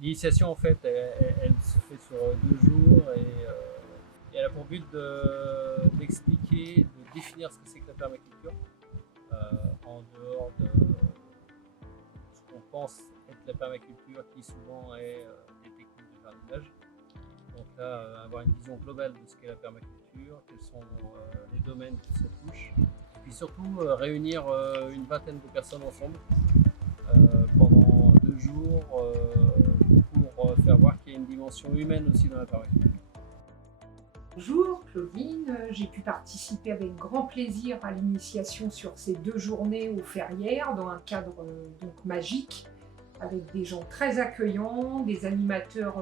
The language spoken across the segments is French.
L'initiation, en fait, elle se fait sur 2 jours et elle a pour but d'expliquer, de définir ce que c'est que la permaculture en dehors de ce qu'on pense être la permaculture, qui souvent est des techniques de jardinage. Donc là, avoir une vision globale de ce qu'est la permaculture, quels sont les domaines qui se touchent, et puis surtout réunir une vingtaine de personnes ensemble pendant 2 jours pour faire voir qu'il y a une dimension humaine aussi dans la permaculture. Bonjour Claudine, j'ai pu participer avec grand plaisir à l'initiation sur ces 2 journées aux Ferrières dans un cadre donc magique avec des gens très accueillants, des animateurs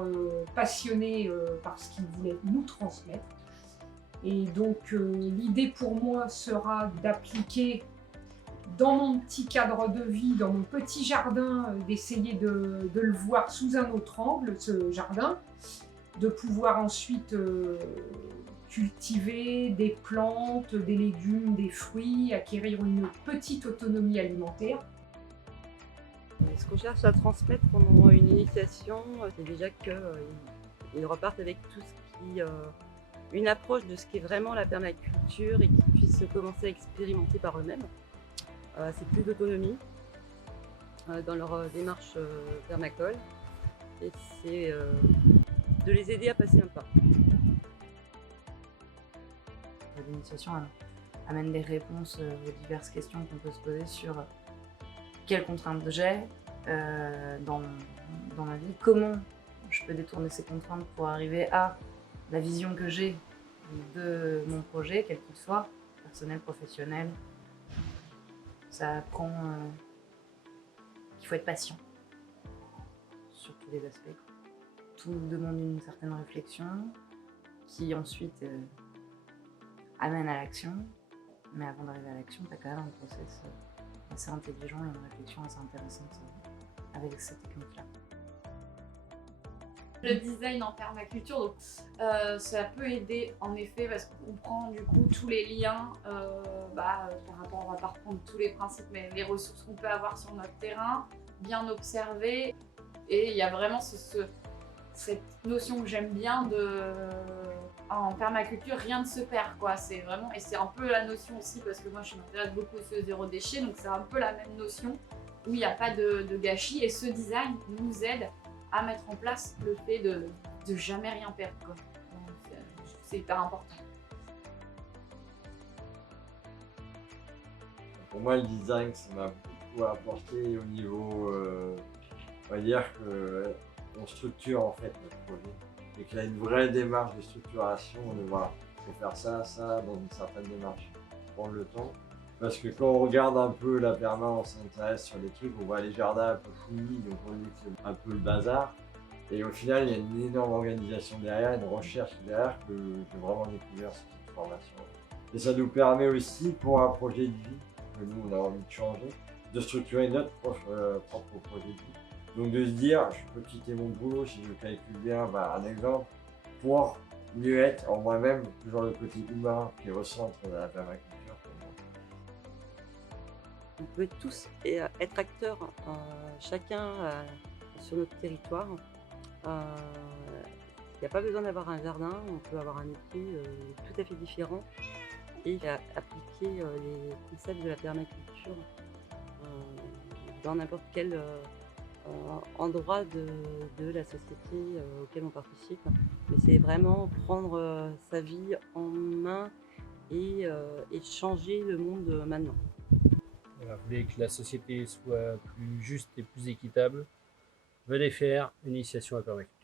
passionnés par ce qu'ils voulaient nous transmettre. Et donc l'idée pour moi sera d'appliquer dans mon petit cadre de vie, dans mon petit jardin, d'essayer de le voir sous un autre angle, ce jardin, de pouvoir ensuite cultiver des plantes, des légumes, des fruits, acquérir une petite autonomie alimentaire. Ce qu'on cherche à transmettre pendant une initiation, c'est déjà qu'ils repartent avec tout ce qui, une approche de ce qu'est vraiment la permaculture et qu'ils puissent commencer à expérimenter par eux-mêmes. C'est plus d'autonomie dans leur démarche permacole et c'est de les aider à passer un pas. L'initiation amène des réponses aux diverses questions qu'on peut se poser sur quelles contraintes j'ai dans ma vie, comment je peux détourner ces contraintes pour arriver à la vision que j'ai de mon projet, quel qu'il soit, personnel, professionnel. Ça apprend qu'il faut être patient sur tous les aspects. Tout demande une certaine réflexion qui ensuite amène à l'action, mais avant d'arriver à l'action, tu as quand même un process assez intelligent et une réflexion assez intéressante avec cette technique-là. Le design en permaculture, donc, ça peut aider en effet parce qu'on comprend du coup tous les liens par rapport, on va pas reprendre tous les principes, mais les ressources qu'on peut avoir sur notre terrain, bien observer. Et il y a vraiment cette notion que j'aime bien en permaculture, rien ne se perd, quoi. C'est vraiment, et c'est un peu la notion aussi, parce que moi je m'intéresse beaucoup au zéro déchet, donc c'est un peu la même notion où il n'y a pas de gâchis, et ce design nous aide à mettre en place le fait de jamais rien perdre, quoi. C'est hyper important. Pour moi, le design, ça m'a beaucoup apporté au niveau, on va dire qu'on structure en fait notre projet et qu'il y a une vraie démarche de structuration, de voilà, il faut faire ça, dans une certaine démarche, prendre le temps. Parce que quand on regarde un peu la perma, on s'intéresse sur des trucs, on voit les jardins un peu fouillis, donc on dit que c'est un peu le bazar. Et au final, il y a une énorme organisation derrière, une recherche derrière que j'ai vraiment découvert sur cette formation. Et ça nous permet aussi, pour un projet de vie, que nous on a envie de changer, de structurer notre propre projet de vie. Donc de se dire, je peux quitter mon boulot si je calcule bien, un exemple, pour mieux être en moi-même, toujours le côté humain qui est au centre de la permaculture. On peut tous être acteurs, chacun sur notre territoire. Il n'y a pas besoin d'avoir un jardin, on peut avoir un métier tout à fait différent et appliquer les concepts de la permaculture dans n'importe quel endroit de la société auquel on participe. Mais c'est vraiment prendre sa vie en main et changer le monde maintenant. Voilà, vous voulez que la société soit plus juste et plus équitable, venez faire une initiation à la permaculture.